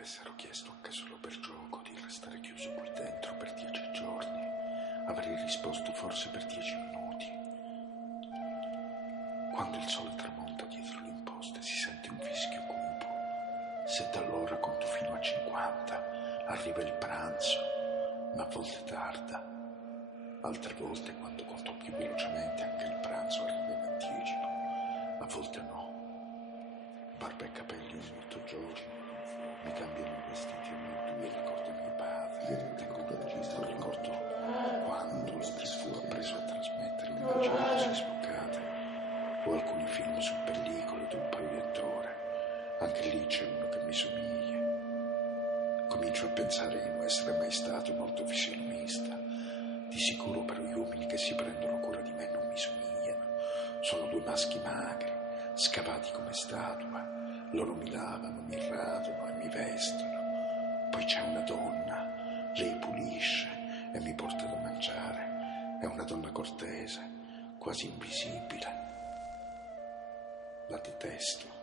avessero chiesto anche solo per gioco di restare chiuso qui dentro per 10 giorni, avrei risposto forse per 10 minuti. Quando il sole tramonta dietro le imposte si sente un fischio cupo. Se da allora conto fino a 50, arriva il pranzo, ma a volte tarda. Altre volte, quando conto più velocemente, anche il pranzo arriva in anticipo. A volte no. Barba e capelli ogni 8 giorni. Mi cambiano i vestiti ogni 2, ricordo mio padre. Tengo un registro, ricordo quando la TV ha preso a trasmettere le immagini così sboccate. O alcuni film su pellicole d'un proiettore. Anche lì c'è uno che mi somiglia. Comincio a pensare di non essere mai stato molto fisionomista. Di sicuro però gli uomini che si prendono cura di me non mi somigliano. Sono 2 maschi magri, scavati come statue. Loro mi lavano, mi radono e mi vestono. Poi c'è una donna, lei pulisce e mi porta da mangiare. È una donna cortese, quasi invisibile. La detesto.